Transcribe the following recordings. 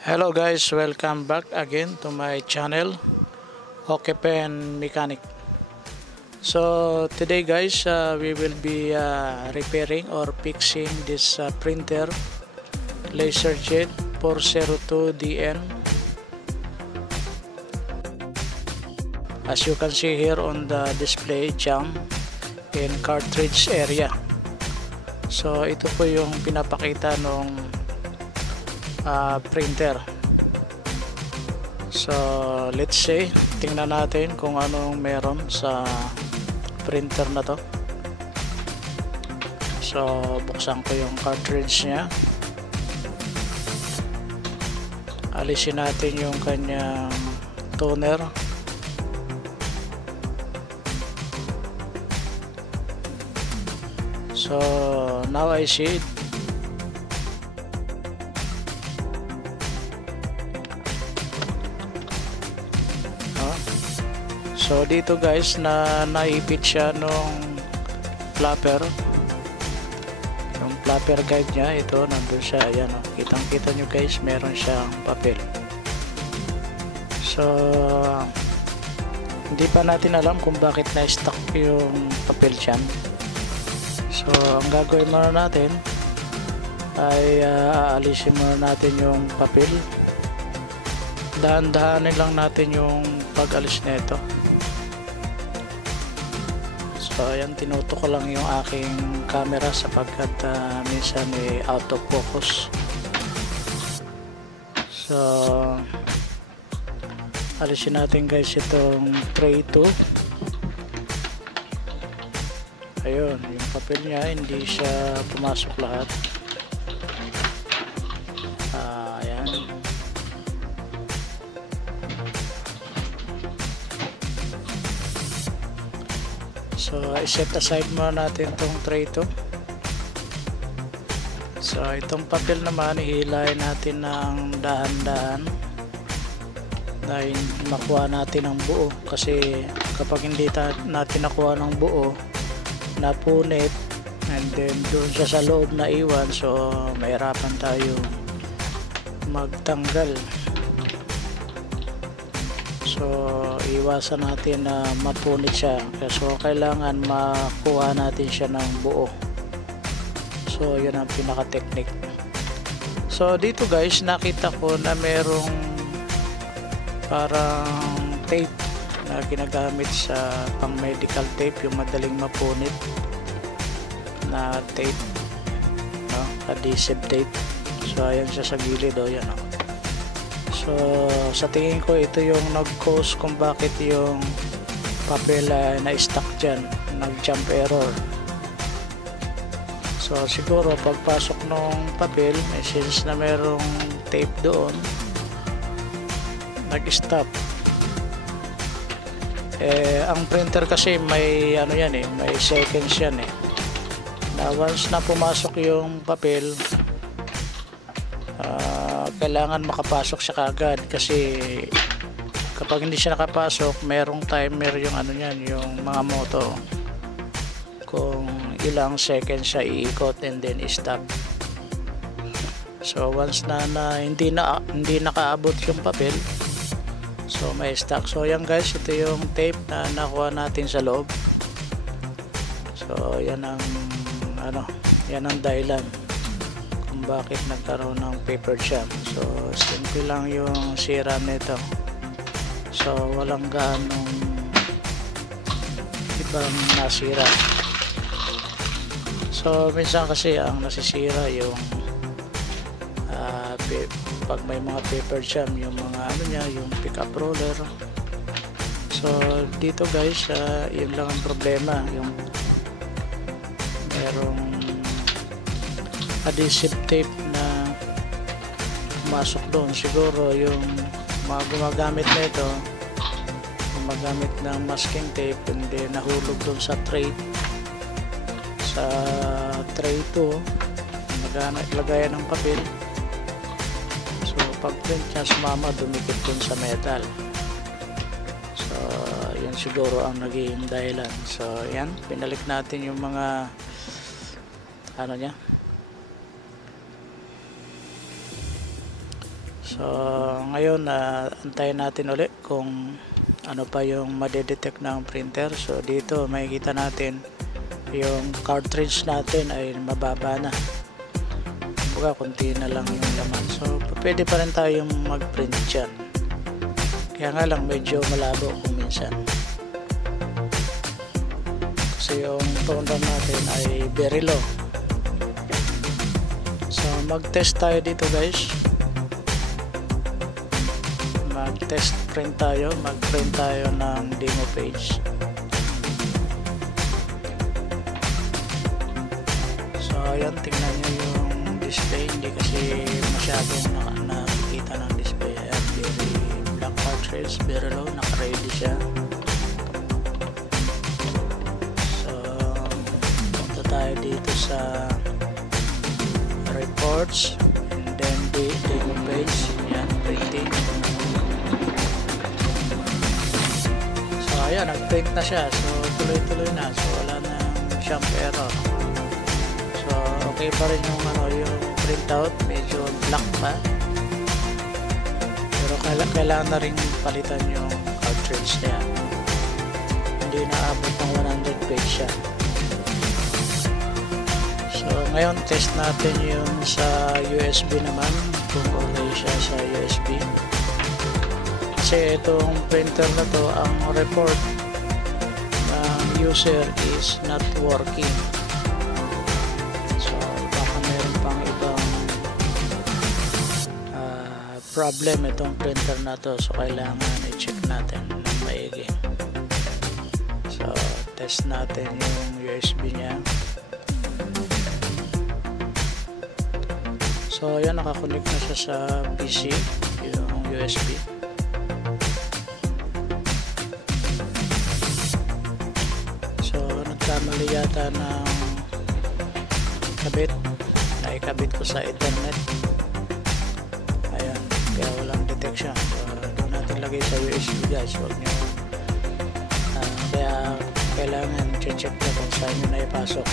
Hello guys, welcome back again to my channel, Pen Mechanic. So today guys, we will be repairing or fixing this printer Laserjet M402dn. As you can see here on the display, jam in cartridge area. So ito po yung pinapakita nung printer. So let's say, tingnan natin kung anong meron sa printer na to. So buksan ko yung cartridge nya, alisin natin yung kanyang toner. So now I see it. So dito guys, naipit siya nung flapper. Yung flapper guide nya, ito nandun siya. Ayan, kitang kita nyo guys, meron siyang papel. So hindi pa natin alam kung bakit na-stuck yung papel dyan. So ang gagawin muna natin ay aalisin muna natin yung papel. Dahan-dahanin lang natin yung pag-alis na ito. So ayan, tinuto ko lang yung aking camera sapagkat minsan out of focus. So alisin natin guys itong tray 2. Ayun, yung papel nya hindi siya pumasok lahat. Ayan. So i-set aside muna natin itong tray 2. So itong papel naman, ihilahin natin ng dahan-dahan na makuha natin ang buo, kasi kapag hindi natin nakuha ng buo, napunit, and then doon siya sa loob na iwan, so mahirapan tayo magtanggal. So iwasan natin na mapunit siya, so kailangan makuha natin siya ng buo. So yun ang pinaka technique. So dito guys, nakita ko na merong parang tape na ginagamit sa pang medical tape, yung madaling mapunit na tape, no? Adhesive tape. So ayan siya sa gilid, yan. So sa tingin ko ito yung nag-cause kung bakit yung papel na-stuck dyan, nag-jump error. So siguro pagpasok nung papel, since na merong tape doon, nag-stop. Ang printer kasi may ano yan may seconds yan na once na pumasok yung papel, kailangan makapasok siya kagad, kasi kapag hindi siya nakapasok, merong timer yung ano yan, yung mga moto kung ilang seconds siya iikot and then stop. So once na hindi nakaabot yung papel, so may stuck. So yan guys, ito yung tape na nakuha natin sa loob. So yan ang yan ang dahilan kung bakit nagkaroon ng paper jam. So simple lang yung sira nito. So walang gaanong ibang nasira. So minsan kasi ang nasisira yung pag may mga paper jam, yung mga yung pick up roller. So dito guys, yun lang ang problema, yung merong adhesive tape na pumasok doon. Siguro yung mga gumagamit na ito, gumagamit ng masking tape, hindi nahulog doon sa tray 2, lagayan ng papel. So pag print niya, sumama, dumikit dun sa metal. So yan siguro ang naging dahilan. So yan, pinalik natin yung mga niya. So ngayon antayin natin ulit kung ano pa yung madedetect ng printer. So dito makikita natin yung cartridge natin ay mababa na, kumbaga konti na lang yung laman. So pwede pa rin tayong mag-print dyan, kaya nga lang medyo malabo kung minsan kasi yung tone down natin ay very low. So mag-test tayo dito guys, mag-test print tayo, mag-print tayo ng demo page. So ayan, tingnan nyo yung display, hindi kasi masyadong nakikita ng display. Ayan, very black cartridge, very low, naka-ready siya. So punta tayo dito sa reports and then demo page. Ayan, printing. So ayan, nag-print na siya, so tuloy-tuloy na, so wala na siyang error. So okay pa rin yung yung printout, medyo black pa, pero kailangan na rin palitan yung cartridge niya, hindi na abot ng 100 page siya. So ngayon test natin yung sa USB naman, kung okay siya sa USB, kasi itong printer na to, ang report ng user is not working. So baka meron pang ibang problem itong printer na to, so kailangan i-check natin ng maigi. So test natin yung USB nya. So ayan, nakakonect na siya sa PC, yung USB. So nagkamali yata ng kabit, naikabit ko sa internet. Ayan, kaya walang detection. So doon natin lagay sa USB guys, huwag nyo kaya kailangan check na kung saan nyo na ipasok.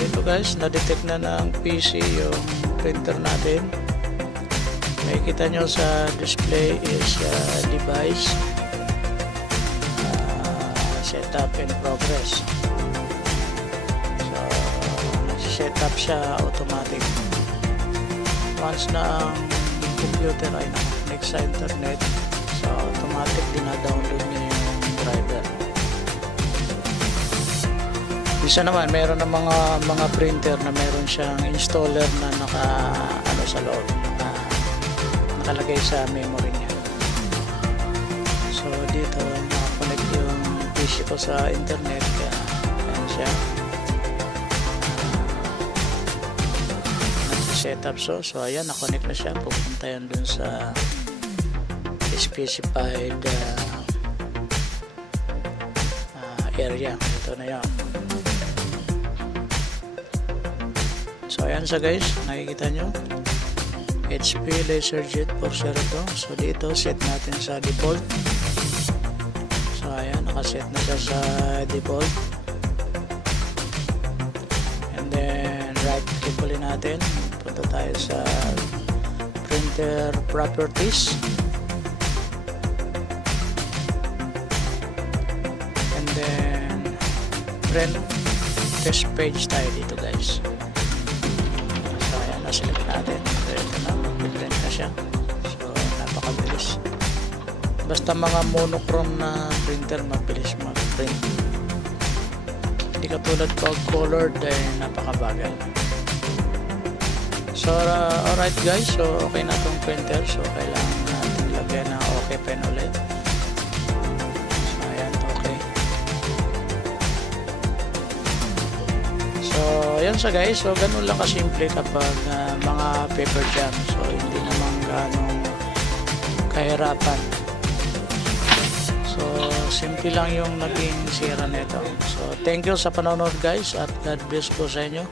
Dito guys, na-detect na ng PC yung printer natin. Makikita nyo sa display is device setup in progress. So nag-setup siya automatic. Once na ang computer ay naka-connect sa internet, so automatic dina-download niya yung driver. Isa naman, meron ng mga printer na meron siyang installer na sa loob, nakalagay sa memory niya. So dito naka-connect yung PC ko sa internet, kaya ayan siya nag-setup. So ayan, na-connect na siya, pupunta yan dun sa specified area. Ito na yan. So ayan siya guys, nakikita nyo HP Laserjet 402. So dito set natin sa default. So ayan, nakaset na siya sa default. And then right click ulit natin, punta tayo sa printer properties, and then print test page tayo dito guys. Select natin. So ito na, mag-print na siya. So napakabilis. Basta mga monochrome na printer, mabilis mag-print. Hindi katulad pag colored ay napakabagal. So alright guys, so okay na itong printer. So kailangan natin lagyan ng okay pen ulit. So ayan, okay. So ayan siya guys, so ganun lang kasimple kapag mga paper jam. So hindi naman ganong kahirapan. So simple lang yung naging sira nito. So thank you sa panonood guys, at God bless po sa inyo.